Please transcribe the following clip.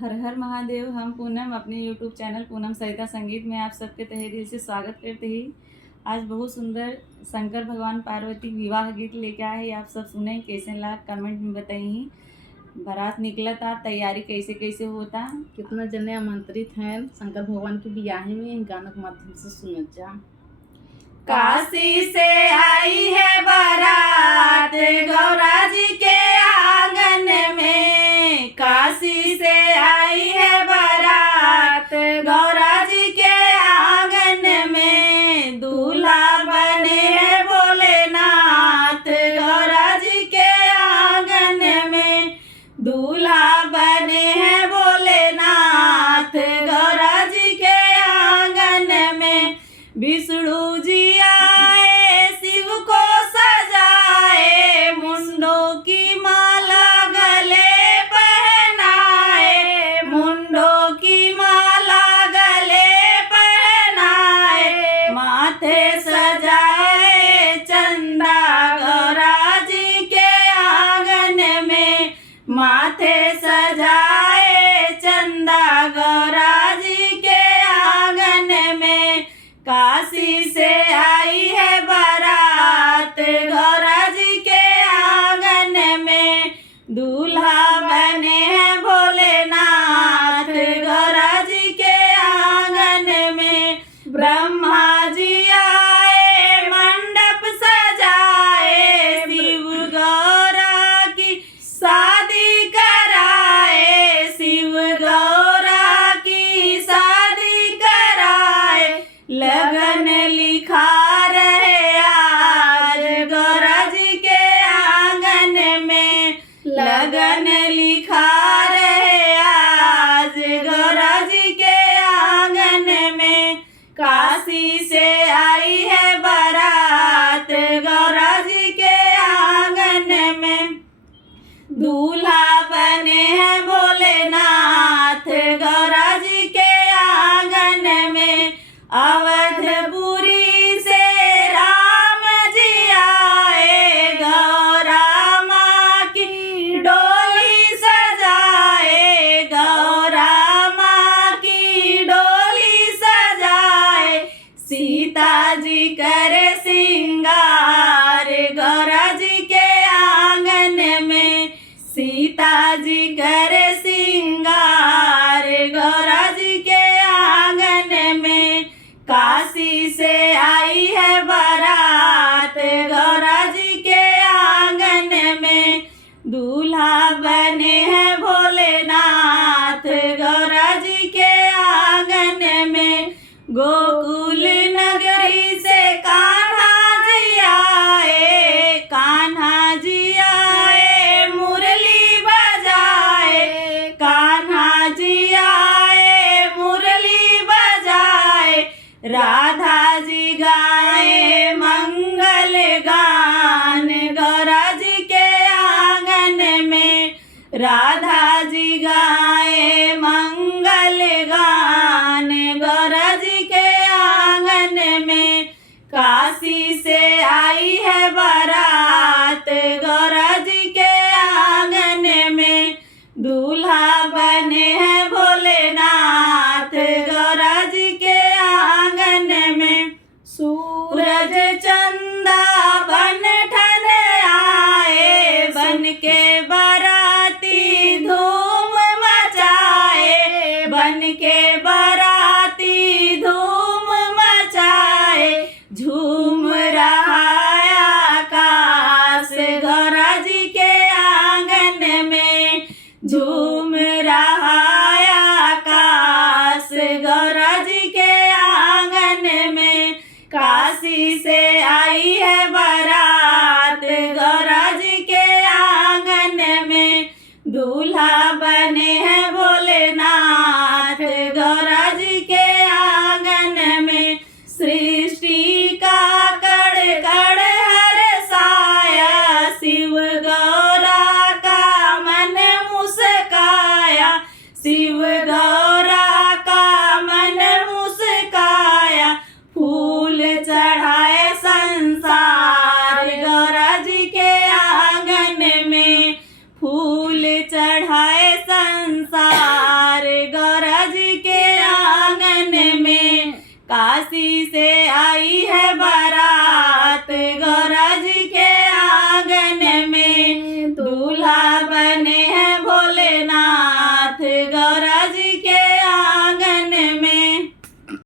हर हर महादेव। हम पूनम अपने YouTube channel Poonam सरिता संगीत में आप सबके तहे दिल से स्वागत करते ही आज बहुत सुंदर शंकर भगवान पार्वती विवाह गीत लेके आए हैं। आप सब सुने कैसे ला कमेंट में बताइए। बारात निकला था, तैयारी कैसे कैसे होता, कितना जने आमंत्रित हैं शंकर भगवान की बियाह में गाना के माध्यम से सुनत जा। काशी से आई है बारात गौरा जी के आंगन में। काशी से आई है बारात गौरा जी के आंगन में। दूल्हा बने हैं भोलेनाथ गौरा जी के आंगन में। दूल्हा बने हैं भोलेनाथ गौरा जी के आंगन में। विष्णु जी आए शिव को सजाए, मुंडों की माला गले पहनाए। मुंडों की माला गले पहनाए, माथे सजाए चंदा गौरा जी के आंगन में। माथे सजाए चंदा गौरा जी के आंगन में। काशी से आई है बारात गौरा जी के आंगन में। दूल्हा बने हैं भोलेनाथ गौरा जी के आंगन में। ब्रह्मा जी आए मंडप सजाए, शिव गौरा की शादी कराए। शिव गौरा की शादी कराए, लगन लिखा रहे आज गौरा जी के आंगन में। लगन लिखा रहे आज गौरा जी के आंगन में। काशी से आई है बारात गौरा जी के आंगन में। दूल्हा बने हैं भोलेनाथ गौरा जी के आंगन में। अवधपुरी से राम जी आए, गौरा माँ की डोली सजाए। गौरा माँ की डोली सजाए, सीता जी करे सिंगार गौरा जी के आंगन में। सीता जी करे सिंगार गौरा जी के आंगन में। काशी से आई है बारात गौरा जी के आंगन में। दूल्हा बने हैं भोलेनाथ गौरा जी के आंगन में। गोकुल नगरी से कान्हा जी आए। कान्हा जी आए मुरली बजाए। कान्हा जी आए मुरली बजाए, राधा जी गाए मंगल गान गौरा जी के आंगन में। राधा जी गाए मंगल गान गौरा जी के आंगन में। काशी से आई है बारात गौरा जी के आंगन में। दूल्हा बने हैं भोलेनाथ गौरा जी के आंगन में। सूरज चंदा बन ठन आए, बन के बाराती धूम मचाए। बन के बाराती धूम मचाए, झूम रहा आकाश गौरा जी के आंगन में। झूम रहा आकाश गौरा जी के आंगन में। काशी से आई है बारात गौरा जी के आंगन में। दूल्हा बने हैं भोलेनाथ गौरा जी के आंगन में। सृष्टि का कड़ कड़ हर्षाया, शिव गौरा का मन मुस्काया। शिव गौरा का मन मुस्काया, फूल चढ़ाए संसार गौरा जी के आंगन में। फूल चढ़ाए संसार काशी से आई है बारात गौरा जी के आंगन